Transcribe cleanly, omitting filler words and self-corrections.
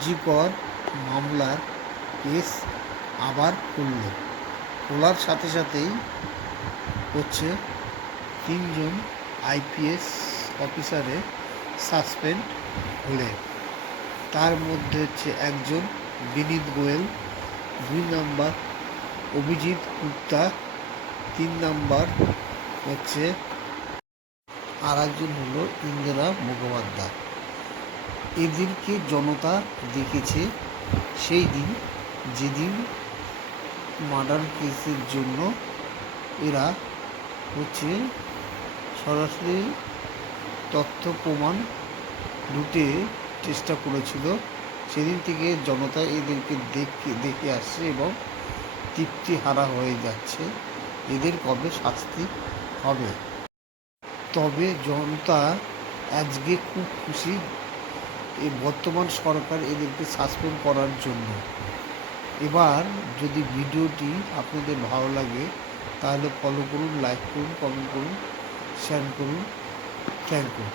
আরজিকর মামলার কেস আবার খোলার সাথে সাথেই হচ্ছে 3জন আইপিএস অফিসারের সাসপেন্ড হলেন। তার মধ্যে হচ্ছে একজন বিনীত গোয়েল, 2 নম্বর অভিজিৎ গুপ্তা, 3 নম্বর হচ্ছে আর একজন হলো ইন্দিরা মুখোপাধ্যায়। এদেরকে জনতা দেখেছে সেই দিন যেদিন মার্ডার কেসের জন্য এরা হচ্ছে সরাসরি তথ্য প্রমাণ লুটে চেষ্টা করেছিল। সেদিন থেকে জনতা এদেরকে দেখে আসছে এবং তৃপ্তিহারা হয়ে যাচ্ছে এদের কবে শাস্তি হবে। তবে জনতা আজকে খুব খুশি এই বর্তমান সরকার এদেরকে সাসপেন্ড করার জন্য। এবার যদি ভিডিওটি আপনাদের ভালো লাগে তাহলে ফলো করুন, লাইক করুন, কমেন্ট করুন, শেয়ার করুন। Thank you.